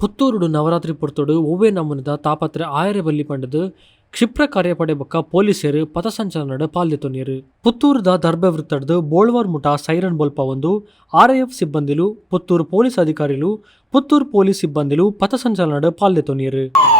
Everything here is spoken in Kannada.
ಪುತ್ತೂರುಡು ನವರಾತ್ರಿ ಪೊರ್ತುಡು ಒವ್ವೇ ನಮೂನೆದ ತಾಪತ್ರೆ ಆಯರೆ ಬಲ್ಲಿ ಪಂಡದು ಕ್ಷಿಪ್ರ ಕಾರ್ಯಪಡೆ ಬೊಕ್ಕ ಪೊಲೀಸರು ಪಥಸಂಚಲನಡ್ ಪಾಲ್ದೆತೊನಿಯರು. ಪುತ್ತೂರುದ ದರ್ಬೆ ವೃತ್ತಡ್ದು ಬೋಳ್ವಾರ್ ಮುಟ ಸೈರನ್ ಬೊಲ್ಪ ಒಂದು RIF ಸಿಬ್ಬಂದಿಲು, ಪುತ್ತೂರು ಪೊಲೀಸ್ ಅಧಿಕಾರಿಲು, ಪುತ್ತೂರು ಪೊಲೀಸ್ ಸಿಬ್ಬಂದಿಲು ಪಥಸಂಚಲನಡ್ ಪಾಲ್ದೆತೊನಿಯರು.